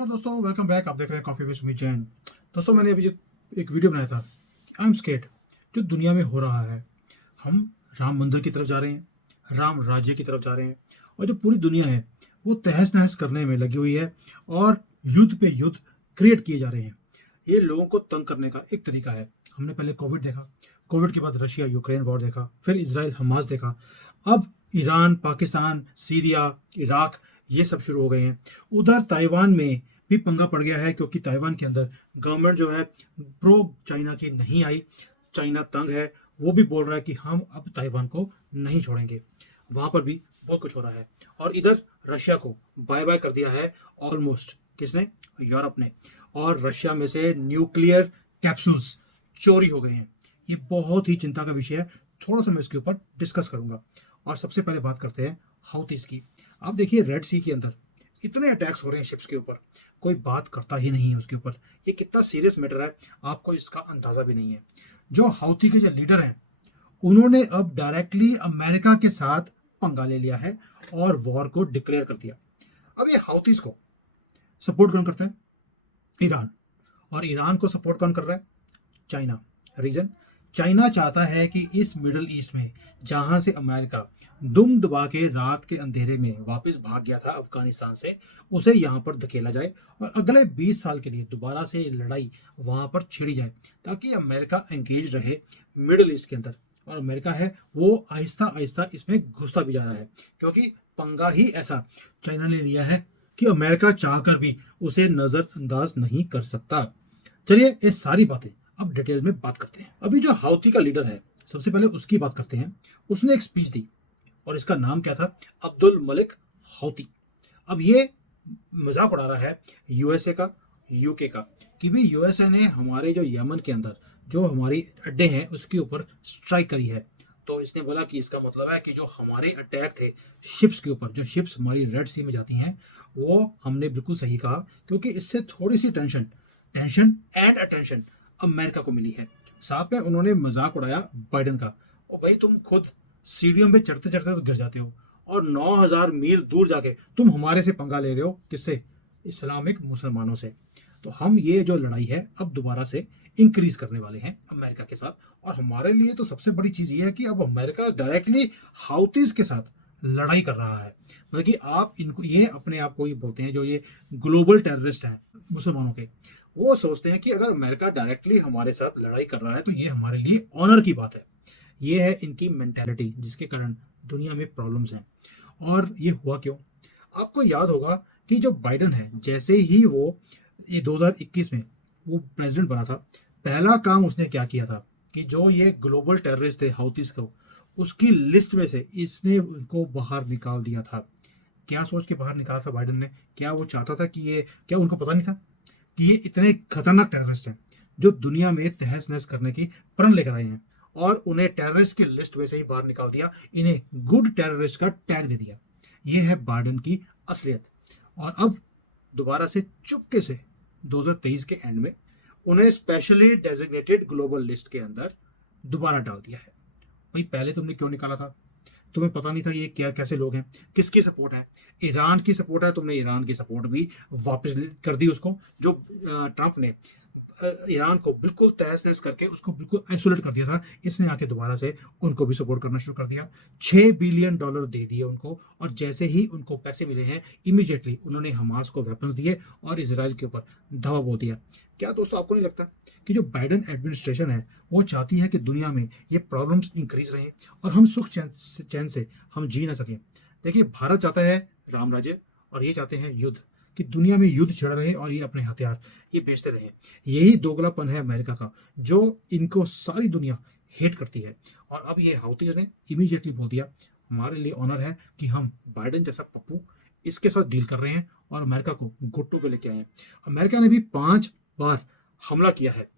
नमस्कार दोस्तों, welcome back. आप देख रहे हैं कॉफी विद सुमित जैन। दोस्तों, मैंने अभी जो एक वीडियो बनाया था, आई एम स्केर्ड, जो दुनिया में हो रहा है। हम राम मंदिर की तरफ जा रहे हैं, राम राज्य की तरफ जा रहे हैं, और जो पूरी दुनिया है वो तहस नहस करने में लगी हुई है और युद्ध पे युद्ध क्रिएट किए जा रहे हैं। ये लोगों को तंग करने का एक तरीका है। हमने पहले कोविड देखा, कोविड के बाद रशिया यूक्रेन वॉर देखा, फिर इसराइल हमास देखा, अब ईरान, पाकिस्तान, सीरिया, इराक, ये सब शुरू हो गए हैं। उधर ताइवान में भी पंगा पड़ गया है, क्योंकि ताइवान के अंदर गवर्नमेंट जो है प्रो चाइना की नहीं आई। चाइना तंग है, वो भी बोल रहा है कि हम अब ताइवान को नहीं छोड़ेंगे। वहां पर भी बहुत कुछ हो रहा है। और इधर रशिया को बाय बाय कर दिया है ऑलमोस्ट। किसने? यूरोप ने। और रशिया में से न्यूक्लियर कैप्सूल्स चोरी हो गए हैं। ये बहुत ही चिंता का विषय है। थोड़ा सा मैं इसके ऊपर डिस्कस करूंगा। और सबसे पहले बात करते हैं हाउथीज की। आप देखिए, रेड सी के अंदर इतने अटैक्स हो रहे हैं शिप्स के ऊपर, कोई बात करता ही नहीं है उसके ऊपर। ये कितना सीरियस मैटर है, आपको इसका अंदाजा भी नहीं है। जो हाउथी के जो लीडर हैं, उन्होंने अब डायरेक्टली अमेरिका के साथ पंगा ले लिया है और वॉर को डिक्लेयर कर दिया। अब ये हाउथीज को सपोर्ट कौन करता है? ईरान। और ईरान को सपोर्ट कौन कर रहा है? चाइना। रीजन? चाइना चाहता है कि इस मिडल ईस्ट में, जहां से अमेरिका दुम दबा के रात के अंधेरे में वापस भाग गया था अफगानिस्तान से, उसे यहां पर धकेला जाए और अगले 20 साल के लिए दोबारा से लड़ाई वहां पर छिड़ी जाए, ताकि अमेरिका एंगेज रहे मिडल ईस्ट के अंदर। और अमेरिका है वो आहिस्ता आहिस्ता इसमें घुसता भी जा रहा है, क्योंकि पंगा ही ऐसा चाइना ने लिया है कि अमेरिका चाहकर भी उसे नजरअंदाज नहीं कर सकता। चलिए, ये सारी बातें अब डिटेल में बात करते हैं। अभी जो हाउथी का लीडर है, सबसे पहले उसकी बात करते हैं। उसने एक स्पीच दी और इसका नाम क्या था? अब्दुल मलिक हाउथी। अब ये मजाक उड़ा रहा है यूएसए का, यूके का, कि भी यूएसए ने हमारे जो यमन के अंदर जो हमारी अड्डे हैं उसके ऊपर स्ट्राइक करी है। तो इसने बोला कि इसका मतलब है कि जो हमारे अटैक थे शिप्स के ऊपर, जो शिप्स हमारी रेड सी में जाती हैं, वो हमने बिल्कुल सही कहा, क्योंकि इससे थोड़ी सी tension tension and attention America को मिली है। साथ में उन्होंने मजाक उड़ाया बाइडेन का। ओ भाई, तुम खुद सीढ़ियों में चढ़ते चढ़ते तो गिर जाते हो, और 9000 मील दूर जाके तुम हमारे से पंगा ले रहे हो। किससे? इस्लामिक मुसलमानों से। तो हम ये जो लड़ाई है अब दोबारा से इंक्रीज करने वाले हैं अमेरिका के साथ। और हमारे लिए तो सबसे बड़ी चीज ये है कि अब अमेरिका डायरेक्टली हाउथीज के साथ लड़ाई कर रहा है। मतलब कि आप इनको, ये अपने आप को ये बोलते हैं, जो ये ग्लोबल टेररिस्ट हैं मुसलमानों के, वो सोचते हैं कि अगर अमेरिका डायरेक्टली हमारे साथ लड़ाई कर रहा है तो ये हमारे लिए ऑनर की बात है। ये है इनकी मेंटालिटी, जिसके कारण दुनिया में प्रॉब्लम्स हैं। और ये हुआ क्यों? आपको याद होगा कि जो बाइडेन है, जैसे ही वो ये 2021 में वो प्रेसिडेंट बना था, पहला काम उसने क्या किया था कि जो ये ग्लोबल टेररिस्ट थे हाउथीज को, उसकी लिस्ट में से इसने उनको बाहर निकाल दिया था। क्या सोच के बाहर निकाला था बाइडेन ने? क्या वो चाहता था कि ये, क्या उनको पता नहीं था कि ये इतने खतरनाक टेररिस्ट हैं जो दुनिया में तहस नहस करने की प्रण लेकर आए हैं? और उन्हें टेररिस्ट की लिस्ट में से ही बाहर निकाल दिया, इन्हें गुड टेररिस्ट का टैग दे दिया। ये है बाइडेन की असलियत। और अब दोबारा से चुपके से 2023 के एंड में उन्हें स्पेशली डेजिग्नेटेड ग्लोबल लिस्ट के अंदर दोबारा डाल दिया है। भाई, पहले तुमने क्यों निकाला था? तुम्हें पता नहीं था ये क्या कैसे लोग हैं? किसकी सपोर्ट है? ईरान की सपोर्ट है। तुमने ईरान की सपोर्ट भी वापस कर दी उसको। जो ट्रंप ने ईरान को बिल्कुल तहस नहस करके उसको बिल्कुल आइसोलेट कर दिया था, इसने आके दोबारा से उनको भी सपोर्ट करना शुरू कर दिया। $6 बिलियन दे दिए उनको। और जैसे ही उनको पैसे मिले हैं, इमीडिएटली उन्होंने हमास को वेपन्स दिए और इसराइल के ऊपर धावा बोल दिया। क्या दोस्तों, आपको नहीं लगता कि जो बाइडेन एडमिनिस्ट्रेशन है वो चाहती है कि दुनिया में ये प्रॉब्लम्स इंक्रीज रहें और हम सुख चैन से हम जी ना सकें? देखिए, भारत चाहता है राम राज्य और ये चाहते हैं युद्ध, कि दुनिया में युद्ध छिड़ रहे और ये अपने हथियार ये बेचते रहे। यही दोगलापन है अमेरिका का, जो इनको सारी दुनिया हेट करती है। और अब ये हाउथीज ने इमीडिएटली बोल दिया, हमारे लिए ऑनर है कि हम बाइडेन जैसा पप्पू इसके साथ डील कर रहे हैं और अमेरिका को घुट्टू पे लेके आए हैं। अमेरिका ने भी 5 बार हमला किया है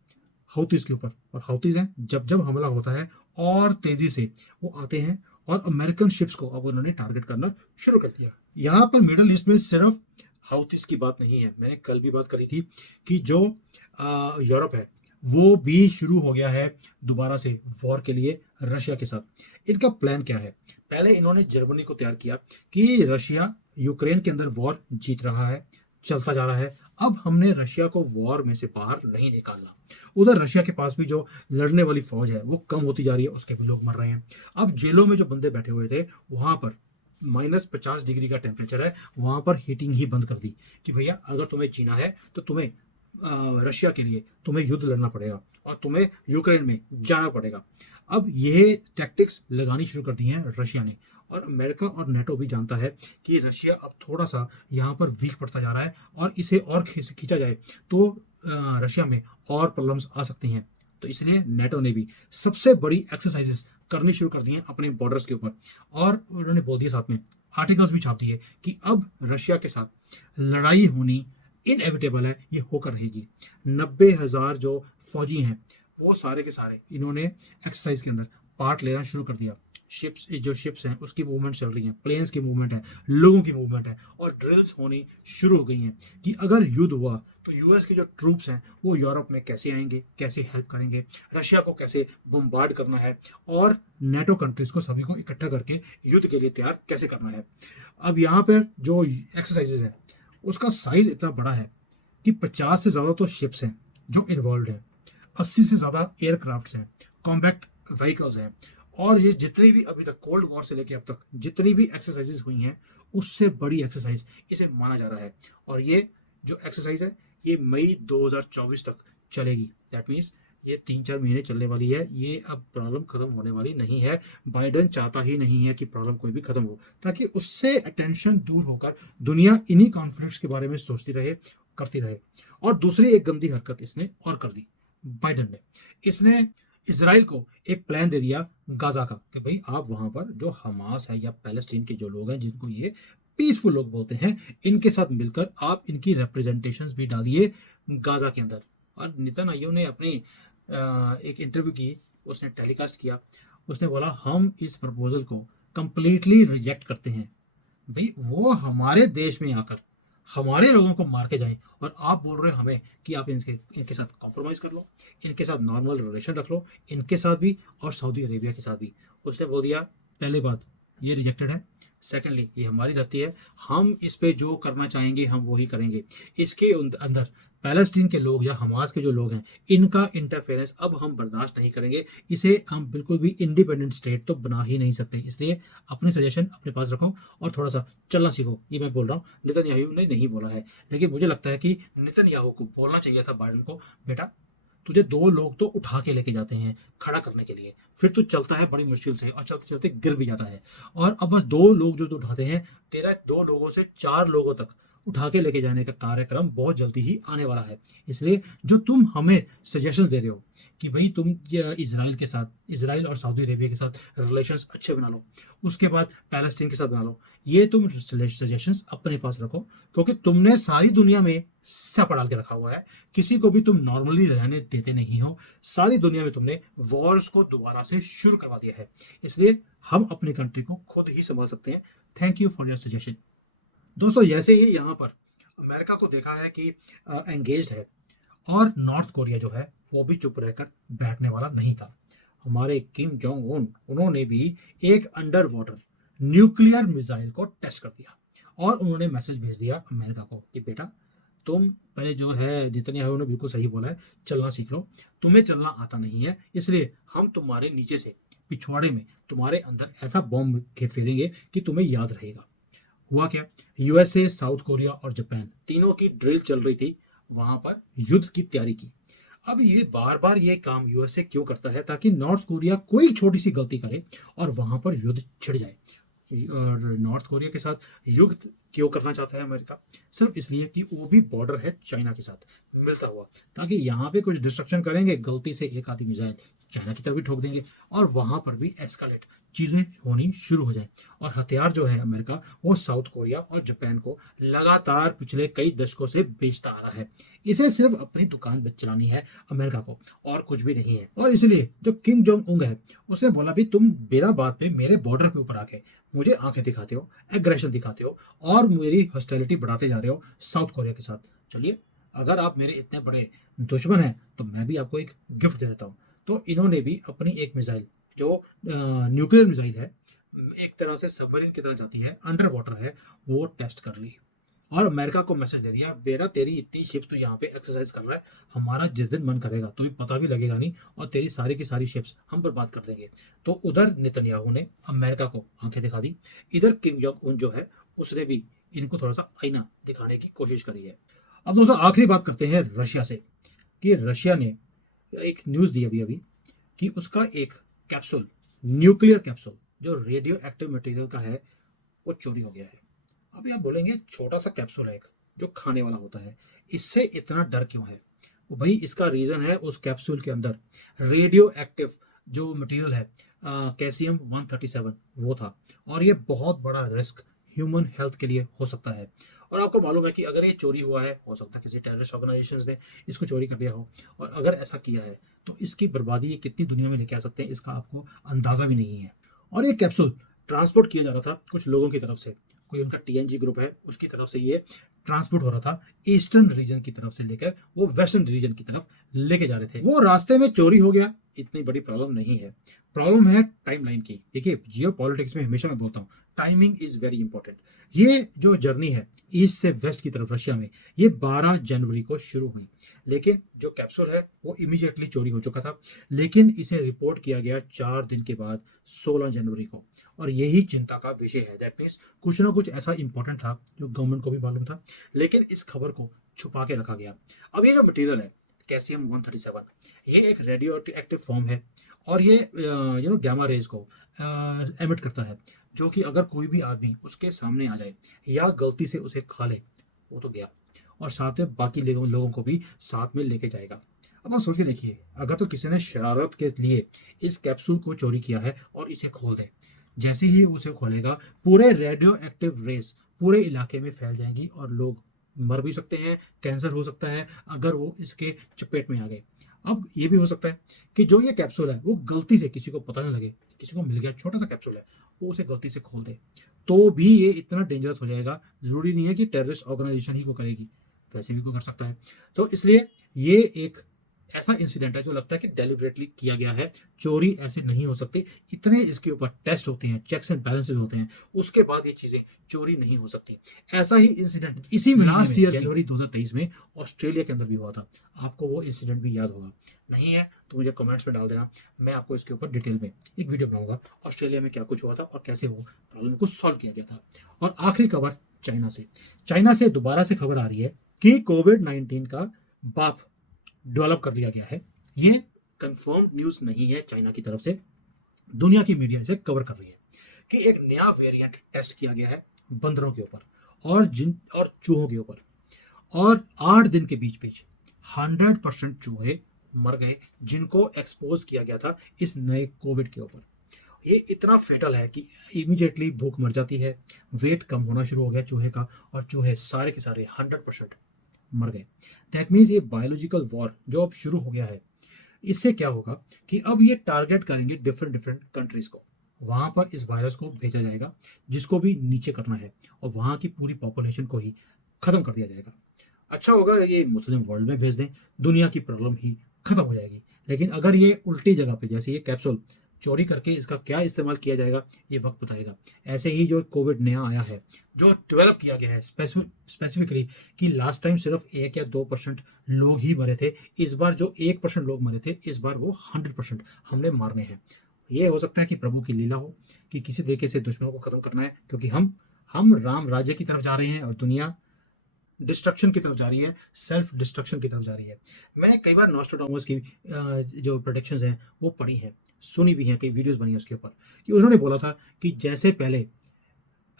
हाउथीज के ऊपर। और हाउथीज हैं, जब जब हमला होता है और तेजी से वो आते हैं और अमेरिकन शिप्स को अब उन्होंने टारगेट करना शुरू कर दिया। यहाँ पर मिडल ईस्ट में सिर्फ हाउथीज की बात नहीं है। मैंने कल भी बात करी थी कि जो यूरोप है वो भी शुरू हो गया है दोबारा से वॉर के लिए रशिया के साथ। इनका प्लान क्या है? पहले इन्होंने जर्मनी को तैयार किया कि रशिया यूक्रेन के अंदर वॉर जीत रहा है, चलता जा रहा है। अब हमने रशिया को वॉर में से बाहर नहीं निकालना। उधर रशिया के पास भी जो लड़ने वाली फौज है वो कम होती जा रही है, उसके भी लोग मर रहे हैं। अब जेलों में जो बंदे बैठे हुए थे वहां पर -50 डिग्री का टेम्परेचर है, वहां पर हीटिंग ही बंद कर दी कि भैया अगर तुम्हें जीना है तो तुम्हें रशिया के लिए तुम्हें युद्ध लड़ना पड़ेगा और तुम्हें यूक्रेन में जाना पड़ेगा। अब ये टैक्टिक्स लगानी शुरू कर दी हैं रशिया ने, और अमेरिका और नेटो भी जानता है कि रशिया अब थोड़ा सा यहाँ पर वीक पड़ता जा रहा है और इसे और खींचा जाए तो रशिया में और प्रॉब्लम्स आ सकती हैं। तो इसलिए नेटो ने भी सबसे बड़ी एक्सरसाइजेस करनी शुरू कर दी हैं अपने बॉर्डर्स के ऊपर, और उन्होंने बोल दिया साथ में आर्टिकल्स भी छाप दिए कि अब रशिया के साथ लड़ाई होनी इनएविटेबल है, ये होकर रहेगी। 90,000 जो फौजी हैं वो सारे के सारे इन्होंने एक्सरसाइज के अंदर पार्ट लेना शुरू कर दिया। शिप्स हैं उसकी मूवमेंट चल रही है, प्लेन्स की मूवमेंट है, लोगों की मूवमेंट है, और ड्रिल्स होनी शुरू हो गई हैं कि अगर युद्ध हुआ तो यूएस के जो ट्रूप्स हैं वो यूरोप में कैसे आएंगे, कैसे हेल्प करेंगे, रशिया को कैसे बम्बार्ड करना है, और नेटो कंट्रीज को सभी को इकट्ठा करके युद्ध के लिए तैयार कैसे करना है। अब यहाँ पर जो एक्सरसाइजेज है उसका साइज इतना बड़ा है कि 50 से ज़्यादा तो शिप्स हैं जो इन्वॉल्व हैं, 80 से ज़्यादा एयरक्राफ्ट्स हैं, कॉम्बैक्ट व्हीकल्स हैं, और ये जितनी भी अभी तक कोल्ड वॉर से लेके अब तक जितनी भी एक्सरसाइजेज हुई हैं उससे बड़ी एक्सरसाइज इसे माना जा रहा है। और ये जो एक्सरसाइज है ये मई 2024 तक चलेगी। दैट मीन्स ये 3-4 महीने चलने वाली है। ये अब प्रॉब्लम खत्म होने वाली नहीं है। बाइडन चाहता ही नहीं है कि प्रॉब्लम कोई भी खत्म हो, ताकि उससे अटेंशन दूर होकर दुनिया इन्हीं कॉन्फ्लिक्ट्स के बारे में सोचती रहे, करती रहे। और दूसरी एक गंदी हरकत इसने और कर दी बाइडन ने। इसने इसराइल को एक प्लान दे दिया गाजा का कि भाई आप वहां पर जो हमास है या पैलेस्टीन के जो लोग हैं जिनको ये पीसफुल लोग बोलते हैं, इनके साथ मिलकर आप इनकी रिप्रेजेंटेशंस भी डालिए गाजा के अंदर। और नेतन्याहू ने अपनी एक इंटरव्यू की, उसने टेलीकास्ट किया, उसने बोला हम इस प्रपोजल को कंप्लीटली रिजेक्ट करते हैं। भाई वो हमारे देश में आकर हमारे लोगों को मार के जाएं और आप बोल रहे हो हमें कि आप इनके साथ कॉम्प्रोमाइज कर लो, इनके साथ नॉर्मल रिलेशन रख लो, इनके साथ भी और सऊदी अरेबिया के साथ भी। उसने बोल दिया पहले बात ये रिजेक्टेड है, सेकेंडली ये हमारी धरती है, हम इस पे जो करना चाहेंगे हम वही करेंगे। इसके अंदर पैलेस्टीन के लोग या हमास के जो लोग हैं इनका इंटरफेरेंस अब हम बर्दाश्त नहीं करेंगे। इसे हम बिल्कुल भी इंडिपेंडेंट स्टेट तो बना ही नहीं सकते। इसलिए अपनी सजेशन अपने पास रखो और थोड़ा सा चलना सीखो। ये मैं बोल रहा हूँ, नेतन्याहू ने नहीं बोला है, लेकिन मुझे लगता है कि नेतन्याहू को बोलना चाहिए था बाइडेन को, बेटा तुझे 2 लोग तो उठा के लेके जाते हैं खड़ा करने के लिए, फिर तू चलता है बड़ी मुश्किल से और चलते चलते गिर भी जाता है, और अब बस 2 लोग जो तू उठाते हैं, तेरा 2 लोगों से 4 लोगों तक उठा के लेके जाने का कार्यक्रम बहुत जल्दी ही आने वाला है। इसलिए जो तुम हमें सजेशंस दे रहे हो कि भाई तुम इसराइल और सऊदी अरेबिया के साथ रिलेशंस अच्छे बना लो, उसके बाद पैलेस्टीन के साथ बना लो, ये तुम सजेशंस अपने पास रखो, क्योंकि तुमने सारी दुनिया में सप डाल के रखा हुआ है, किसी को भी तुम नॉर्मली रहने देते नहीं हो। सारी दुनिया में तुमने वॉर्स को दोबारा से शुरू करवा दिया है। इसलिए हम अपनी कंट्री को खुद ही संभाल सकते हैं। Thank you for your suggestion. दोस्तों जैसे ही यहाँ पर अमेरिका को देखा है कि एंगेज्ड है, और नॉर्थ कोरिया जो है वो भी चुप रहकर बैठने वाला नहीं था। हमारे किम जोंग उन उन्होंने भी एक अंडर वाटर न्यूक्लियर मिसाइल को टेस्ट कर दिया, और उन्होंने मैसेज भेज दिया अमेरिका को कि बेटा तुम पहले जो है, नेतन्याहू ने बिल्कुल सही बोला है, चलना सीख लो। तुम्हें चलना आता नहीं है, इसलिए हम तुम्हारे नीचे से पिछवाड़े में तुम्हारे अंदर ऐसा बॉम्ब फेरेंगे कि तुम्हें याद रहेगा। हुआ क्या, यूएसए, साउथ कोरिया और जापान तीनों की ड्रिल चल रही थी, वहां पर युद्ध की तैयारी की। अब ये बार बार ये काम यूएसए क्यों करता है, ताकि नॉर्थ कोरिया कोई छोटी सी गलती करे और वहां पर युद्ध छिड़ जाए। और नॉर्थ कोरिया के साथ युद्ध क्यों करना चाहता है अमेरिका, सिर्फ इसलिए कि वो भी बॉर्डर है चाइना के साथ मिलता हुआ, ताकि यहाँ पे कुछ डिस्ट्रक्शन करेंगे, गलती से एक आधी मिसाइल चाइना की तरफ भी ठोक देंगे और वहां पर भी एस्केलेट चीजें होनी शुरू हो जाए। और हथियार जो है अमेरिका वो साउथ कोरिया और जापान को लगातार पिछले कई दशकों से बेचता आ रहा है। इसे सिर्फ अपनी दुकान चलानी है अमेरिका को, और कुछ भी नहीं है। और इसलिए जो किम जोंग उंग है उसने बोला भी तुम मेरा बात पे मेरे बॉर्डर के ऊपर आके मुझे आंखें दिखाते हो, एग्रेशन दिखाते हो और मेरी हॉस्टिलिटी बढ़ाते जा रहे हो साउथ कोरिया के साथ। चलिए अगर आप मेरे इतने बड़े दुश्मन हैं तो मैं भी आपको एक गिफ्ट दे देता हूँ। तो इन्होंने भी अपनी एक मिसाइल जो न्यूक्लियर मिसाइल है, एक तरह से सबमरीन की तरह जाती है, अंडर वाटर है, वो टेस्ट कर ली। और अमेरिका को मैसेज दे दिया, बेटा तेरी इतनी शिप्स तो यहाँ पे एक्सरसाइज कर रहा है, हमारा जिस दिन मन करेगा तुम्हें पता भी लगेगा नहीं और तेरी सारी की सारी शिप्स हम बर्बाद कर देंगे। तो उधर नेतन्याहू ने अमेरिका को आंखें दिखा दी, इधर किम जोंग उन जो है उसने भी इनको थोड़ा सा आईना दिखाने की कोशिश करी है। अब दोस्तों आखिरी बात करते हैं रशिया से, कि रशिया ने एक न्यूज़ दी अभी अभी कि उसका एक कैप्सूल, न्यूक्लियर कैप्सूल जो रेडियो एक्टिव मटेरियल का है, वो चोरी हो गया है। अभी आप बोलेंगे छोटा सा कैप्सूल है एक जो खाने वाला होता है, इससे इतना डर क्यों है? वो भाई इसका रीज़न है उस कैप्सूल के अंदर रेडियो एक्टिव जो मटेरियल है कैल्शियम 137 वो था, और ये बहुत बड़ा रिस्क ह्यूमन हेल्थ के लिए हो सकता है। और आपको मालूम है कि अगर ये चोरी हुआ है, हो सकता है किसी टेररिस्ट ऑर्गेनाइजेशन ने इसको चोरी कर लिया हो, और अगर ऐसा किया है तो इसकी बर्बादी ये कितनी दुनिया में लेके आ सकते हैं इसका आपको अंदाज़ा भी नहीं है। और ये कैप्सूल ट्रांसपोर्ट किया जा रहा था कुछ लोगों की तरफ से, कोई उनका टीएनजी ग्रुप है उसकी तरफ से ये ट्रांसपोर्ट हो रहा था, ईस्टर्न रीजन की तरफ से लेकर वो वेस्टर्न रीजन की तरफ लेके जा रहे थे। वो रास्ते में चोरी हो गया, इतनी बड़ी प्रॉब्लम नहीं है, प्रॉब्लम है टाइमलाइन की। देखिए जियो पॉलिटिक्स में हमेशा मैं बोलता हूँ टाइमिंग इज वेरी इंपॉर्टेंट। ये जो जर्नी है ईस्ट से वेस्ट की तरफ रशिया में, ये 12 जनवरी को शुरू हुई, लेकिन जो कैप्सूल है वो इमीडिएटली चोरी हो चुका था, लेकिन इसे रिपोर्ट किया गया 4 दिन के बाद 16 जनवरी को। और यही चिंता का विषय है, दैट मीन्स कुछ ना कुछ ऐसा इंपॉर्टेंट था जो गवर्नमेंट को भी मालूम था, लेकिन इस खबर को छुपा के रखा गया। अब ये जो मटेरियल है कैल्शियम 137, ये एक रेडियो एक्टिव फॉर्म है, और ये गैमा रेज को एमिट करता है, जो कि अगर कोई भी आदमी उसके सामने आ जाए या गलती से उसे खा ले, वो तो गया, और साथ में बाकी लोगों को भी साथ में लेके जाएगा। अब आप सोच के देखिए, अगर तो किसी ने शरारत के लिए इस कैप्सूल को चोरी किया है और इसे खोल दे, जैसे ही उसे खोलेगा पूरे रेडियो एक्टिव रेस पूरे इलाके में फैल जाएंगी और लोग मर भी सकते हैं, कैंसर हो सकता है अगर वो इसके चपेट में आ गए। अब ये भी हो सकता है कि जो ये कैप्सूल है वो गलती से किसी को पता नहीं लगे, किसी को मिल गया छोटा सा कैप्सूल है, वो उसे गलती से खोल दे, तो भी ये इतना डेंजरस हो जाएगा। जरूरी नहीं है कि टेररिस्ट ऑर्गेनाइजेशन ही को करेगी, वैसे भी कोई कर सकता है। तो इसलिए ये एक ऐसा इंसिडेंट है जो लगता है कि डेलिबरेटली किया गया है, चोरी ऐसे नहीं हो सकती, इतने इसके ऊपर टेस्ट होते हैं, चेक्स एंड बैलेंसेस होते हैं, उसके बाद ये चीजें चोरी नहीं हो सकती। ऐसा ही इंसिडेंट इसी लास्ट ईयर जनवरी 2023 में ऑस्ट्रेलिया के अंदर भी हुआ था। आपको वो इंसिडेंट भी याद होगा, नहीं है तो मुझे कमेंट्स में डाल देना, मैं आपको इसके ऊपर डिटेल में एक वीडियो बनाऊंगा ऑस्ट्रेलिया में क्या कुछ हुआ था और कैसे वो प्रॉब्लम को सॉल्व किया गया था। और आखिरी खबर चाइना से दोबारा से खबर आ रही है कि कोविड-19 का बाप डेवलप कर लिया गया है। ये कंफर्म न्यूज नहीं है, चाइना की तरफ से दुनिया की मीडिया इसे कवर कर रही है कि एक नया वेरिएंट टेस्ट किया गया है बंदरों के ऊपर और चूहों के ऊपर, और 8 दिन के बीच 100% चूहे मर गए जिनको एक्सपोज किया गया था इस नए कोविड के ऊपर। ये इतना फेटल है कि इमीडिएटली भूख मर जाती है, वेट कम होना शुरू हो गया चूहे का, और चूहे सारे के सारे 100% मर गए। दैट मीन्स ये बायोलॉजिकल वॉर जो अब शुरू हो गया है, इससे क्या होगा कि अब ये टारगेट करेंगे डिफरेंट कंट्रीज को, वहां पर इस वायरस को भेजा जाएगा जिसको भी नीचे करना है, और वहां की पूरी पॉपुलेशन को ही खत्म कर दिया जाएगा। अच्छा होगा ये मुस्लिम वर्ल्ड में भेज दें, दुनिया की प्रॉब्लम ही खत्म हो जाएगी। लेकिन अगर ये उल्टी जगह पे, जैसे ये कैप्सूल चोरी करके इसका क्या इस्तेमाल किया जाएगा ये वक्त बताएगा। ऐसे ही जो कोविड नया आया है जो डेवलप किया गया है स्पेसिफिकली कि लास्ट टाइम सिर्फ 1 या 2% लोग ही मरे थे, इस बार जो 1% लोग मरे थे इस बार वो 100% हमने मारने हैं। ये हो सकता है कि प्रभु की लीला हो कि किसी तरीके से दुश्मनों को खत्म करना है, क्योंकि हम राम राज्य की तरफ जा रहे हैं और दुनिया डिस्ट्रक्शन की तरफ जा रही है, सेल्फ डिस्ट्रक्शन की तरफ जा रही है। मैंने कई बार नॉस्ट्राडामस की जो प्रोडिक्शंस हैं वो पढ़ी हैं, सुनी भी हैं, कई वीडियोस बनी हैं उसके ऊपर, कि उन्होंने बोला था कि जैसे पहले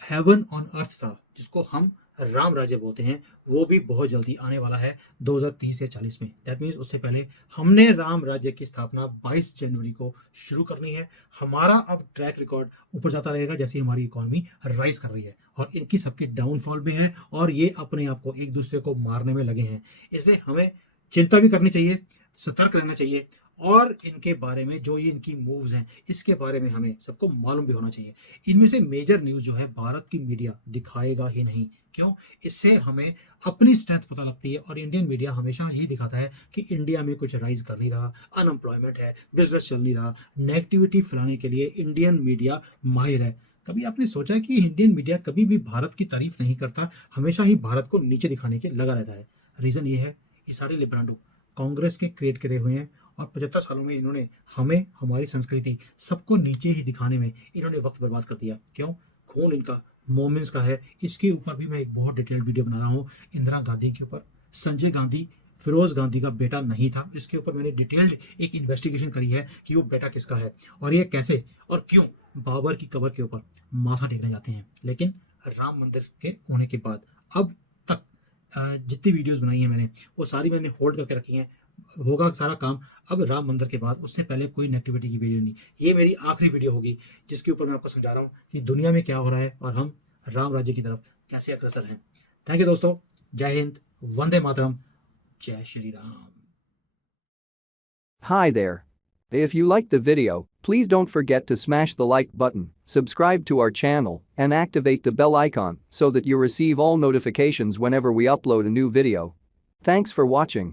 हेवन ऑन अर्थ था जिसको हम राम राज्य बोलते हैं, वो भी बहुत जल्दी आने वाला है 2030 या 40 में। दैट मीन्स उससे पहले हमने राम राज्य की स्थापना 22 जनवरी को शुरू करनी है। हमारा अब ट्रैक रिकॉर्ड ऊपर जाता रहेगा जैसे हमारी इकोनॉमी राइज कर रही है, और इनकी सबकी डाउनफॉल भी है, और ये अपने आप को एक दूसरे को मारने में लगे हैं। इसलिए हमें चिंता भी करनी चाहिए, सतर्क रहना चाहिए, और इनके बारे में जो ये इनकी मूव्स हैं इसके बारे में हमें सबको मालूम भी होना चाहिए। इनमें से मेजर न्यूज़ जो है भारत की मीडिया दिखाएगा ही नहीं, क्यों? इससे हमें अपनी स्ट्रेंथ पता लगती है, और इंडियन मीडिया हमेशा यही दिखाता है कि इंडिया में कुछ राइज कर नहीं रहा, अनएम्प्लॉयमेंट है, बिजनेस चल नहीं रहा। नेगेटिविटी फैलाने के लिए इंडियन मीडिया माहिर है। कभी आपने सोचा है कि इंडियन मीडिया कभी भी भारत की तारीफ नहीं करता, हमेशा ही भारत को नीचे दिखाने के लगा रहता है। रीज़न ये है, ये सारे लिब्रांडो कांग्रेस के क्रिएट करे हुए हैं और 75 सालों में इन्होंने हमें, हमारी संस्कृति, सबको नीचे ही दिखाने में इन्होंने वक्त बर्बाद कर दिया। क्यों? खून इनका मोमेंट्स का है। इसके ऊपर भी मैं एक बहुत डिटेल्ड वीडियो बना रहा हूँ, इंदिरा गांधी के ऊपर। संजय गांधी फिरोज गांधी का बेटा नहीं था। इसके ऊपर मैंने डिटेल्ड एक इन्वेस्टिगेशन करी है कि वो बेटा किसका है और ये कैसे और क्यों बाबर की कब्र के ऊपर माथा टेकने जाते हैं। लेकिन राम मंदिर के होने के बाद अब तक जितनी वीडियोस बनाई हैं मैंने, वो सारी मैंने होल्ड करके रखी हैं। होगा सारा काम अब राम मंदिर के बाद, उससे पहले कोई नेगेटिविटी की वीडियो नहीं। ये मेरी आखिरी वीडियो होगी जिसके ऊपर मैं आपको समझा रहा हूँ कि दुनिया में क्या हो रहा है और हम राम राज्य की तरफ कैसे अग्रसर हैं। थैंक यू दोस्तों। जय हिंद, वंदे मातरम, जय Shri Ram. Hi there. If you liked the video, please don't forget to smash the like button, subscribe to our channel, and activate the bell icon so that you receive all notifications whenever we upload a new video. Thanks for watching.